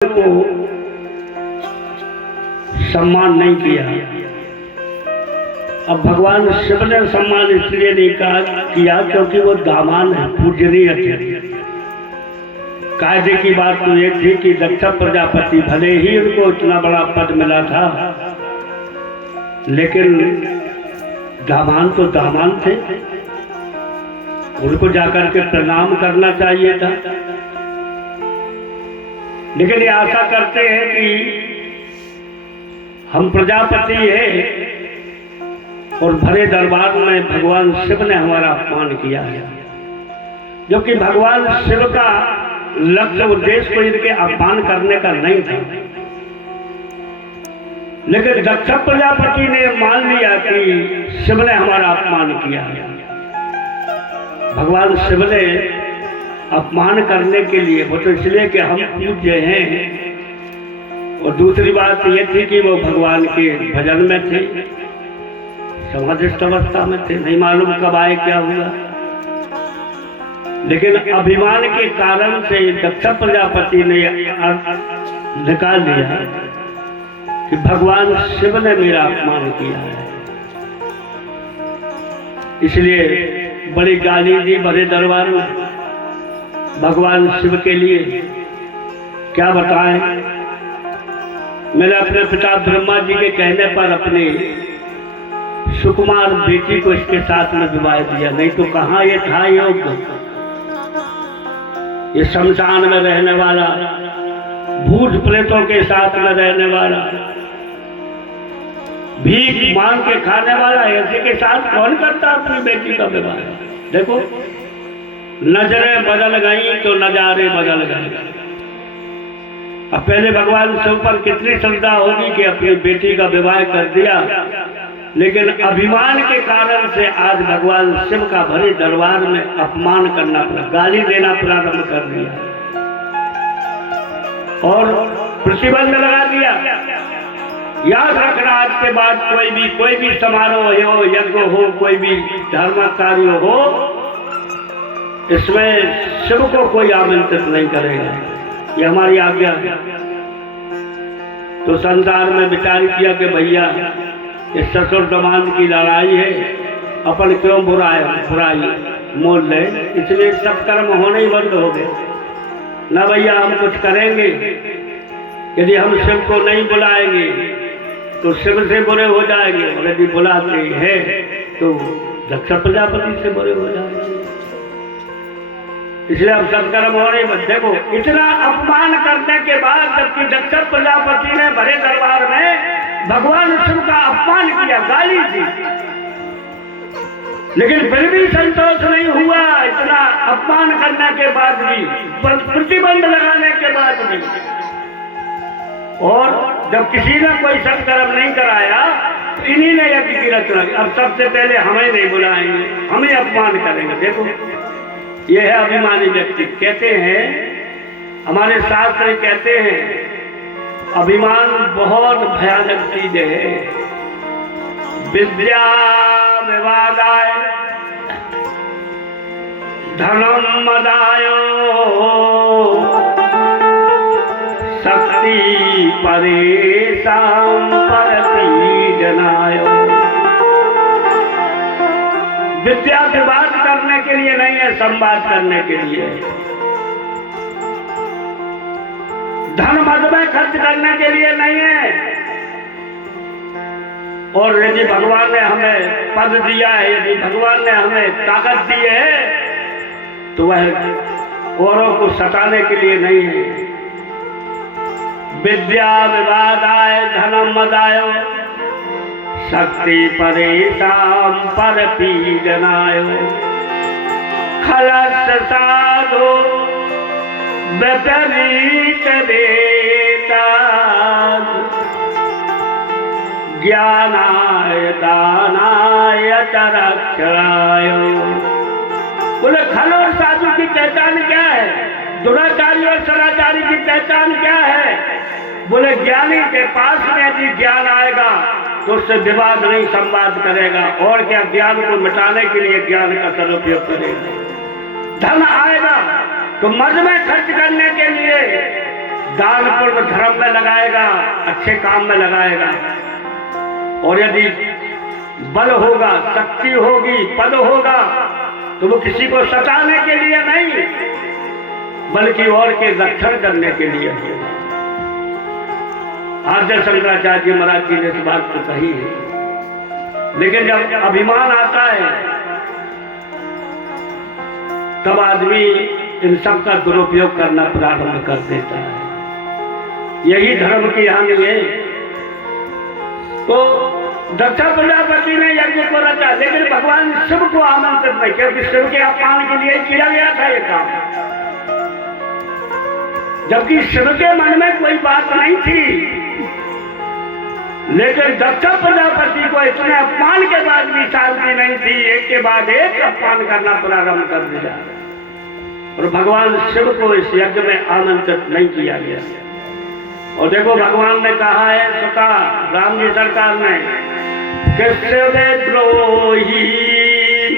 को सम्मान नहीं किया। अब भगवान शिव ने सम्मान इसलिए नहीं किया क्योंकि वो दामान है, पूजनीय थे। कायदे की बात तो ये थी कि दक्ष प्रजापति भले ही उनको इतना बड़ा पद मिला था, लेकिन दामान तो दामान थे, उनको जाकर के प्रणाम करना चाहिए था। लेकिन ये आशा करते हैं कि हम प्रजापति हैं और भरे दरबार में भगवान शिव ने हमारा अपमान किया है, जबकि भगवान शिव का लक्ष्य उद्देश्य को इनके अपमान करने का नहीं था। लेकिन दक्ष प्रजापति ने मान लिया कि शिव ने हमारा अपमान किया है। भगवान शिव ने अपमान करने के लिए, वो तो इसलिए कि हम पूज्य हैं, और दूसरी बात ये थी कि वो भगवान के भजन में थे, समाधिस्थ अवस्था में थे, नहीं मालूम कब आए क्या हुआ। लेकिन अभिमान के कारण से दक्ष प्रजापति ने निकाल दिया कि भगवान शिव ने मेरा अपमान किया है, इसलिए बड़ी गाली दी भरे दरबार में भगवान शिव के लिए। क्या बताएं, मैंने अपने पिता ब्रह्मा जी के कहने पर अपनी सुकुमार बेटी को इसके साथ में विवाह दिया, नहीं तो कहाँ ये था योग्य। ये शमशान में रहने वाला, भूत प्रेतों के साथ में रहने वाला, भीख मांग के खाने वाला, ऐसे के साथ कौन करता अपनी बेटी का विवाह। देखो, नजरें बदल गई तो नजारे बदल गए। अब पहले भगवान शिव पर कितनी श्रद्धा होगी कि अपनी बेटी का विवाह कर दिया, लेकिन अभिमान के कारण से आज भगवान शिव का भरे दरबार में अपमान करना पड़ा, गाली देना प्रारंभ कर दिया और प्रतिबंध लगा दिया। याद रखना, आज के बाद कोई भी समारोह हो, यज्ञ हो, कोई भी धर्म कार्य हो, इसमें शिव को कोई आमंत्रित नहीं करेगा, ये हमारी आज्ञा है। तो संसार में विचार किया कि भैया ये ससुर दामाद की लड़ाई है, अपन क्यों बुराई मोल ले, इसलिए सब कर्म होने ही बंद हो गए। ना भैया हम कुछ करेंगे, यदि हम शिव को नहीं बुलाएंगे तो शिव से बुरे हो जाएंगे, और यदि बुलाते हैं तो दक्ष प्रजापति से बुरे हो जाएंगे। इसलिए अब सत्कर्म हो रही। देखो, इतना अपमान करने के बाद जबकि दक्ष प्रजापति ने भरे दरबार में भगवान शिव का अपमान किया, गाली दी, लेकिन फिर भी संतोष नहीं हुआ। इतना अपमान करने के बाद भी, प्रतिबंध लगाने के बाद भी, और जब किसी ने कोई सत्कर्म नहीं कराया तो इन्हीं ने यज्ञ की रचना की। अब सबसे पहले हमें नहीं बुलाएंगे, हमें अपमान करेंगे। देखो, यह है अभिमानी व्यक्ति। कहते हैं, हमारे शास्त्र कहते हैं, अभिमान बहुत भयानक चीज है। विद्या विवादाय धनम मदायो शक्ति परेशान परपीडनायो। विद्या विवाद करने के लिए नहीं है, संवाद करने के लिए। धन मद में खर्च करने के लिए नहीं है। और यदि भगवान ने हमें पद दिया है, यदि भगवान ने हमें ताकत दी है, तो वह औरों को सताने के लिए नहीं है। विद्या विवादाय धनम मदायो शक्ति परेशान पर पीडनायो। खलस साधो विपरीत वेता ज्ञानाय दानाय चरक्षराय। बोले, खल और साधु की पहचान क्या है? दुराचारी और सदाचारी की पहचान क्या है? बोले, ज्ञानी के पास में यदि ज्ञान आएगा तो उससे विवाद नहीं, संवाद करेगा, और क्या ज्ञान को मिटाने के लिए ज्ञान का सदुपयोग करेगा। धन आएगा तो मद में खर्च करने के लिए दान पुण्य धर्म में लगाएगा, अच्छे काम में लगाएगा। और यदि बल होगा, शक्ति होगी, पद होगा, तो वो किसी को सताने के लिए नहीं, बल्कि और के रक्षण करने के लिए है। आद्य शंकराचार्य जी महाराज जी ने इस बात को कही है। लेकिन जब अभिमान आता है तब आदमी इन सब का दुरुपयोग करना प्रारंभ कर देता है। यही धर्म की हानि है। तो दक्ष प्रजापति ने यज्ञ को रचा, लेकिन भगवान शिव को आमंत्रित नहीं, क्योंकि शिव के अपमान के लिए किया गया था ये काम। जबकि शिव के मन में कोई बात नहीं थी, लेकिन दक्ष प्रजापति को इतने अपमान के बाद भी शांति नहीं थी, एक के बाद एक अपमान करना प्रारंभ कर दिया। और भगवान शिव को इस यज्ञ में आमंत्रित नहीं किया गया। और देखो भगवान ने कहा है, सुखा राम जी सरकार ने, कि शिवद्रोही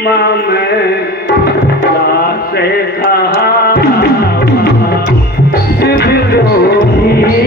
माम से कहा, शिवद्रोही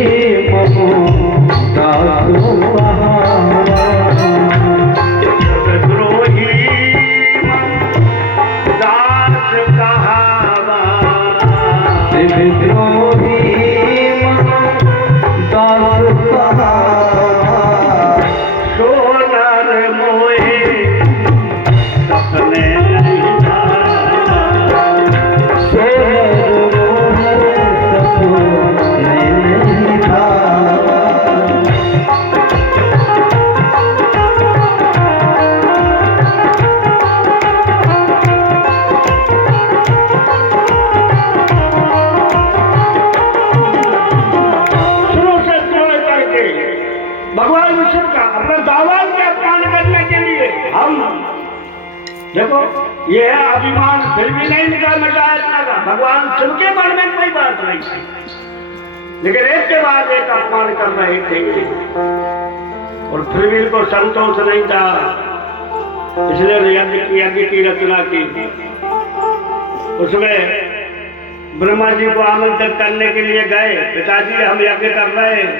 देखो ये है अभिमान, फिर भी नहीं मिटाया जाएगा। भगवान शिव के मन में कोई बात नहीं थी, लेकिन एक के बाद एक अपमान कर रहे थे। और फिर भी इनको संतोष नहीं था, इसलिए यज्ञ की रचना की। उसमें ब्रह्मा जी को आमंत्रित करने के लिए गए, पिताजी हम यज्ञ कर रहे हैं।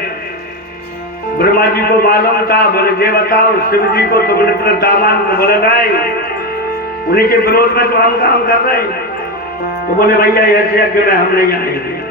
ब्रह्मा जी को मालूम था, बोले ये बताओ शिव जी को तुमने अपने दामाद को बोले नहीं, उन्हीं के विरोध में तो हम काम कर रहे हैं। तो बोले भैया ऐसे यज्ञ में हम नहीं आएंगे।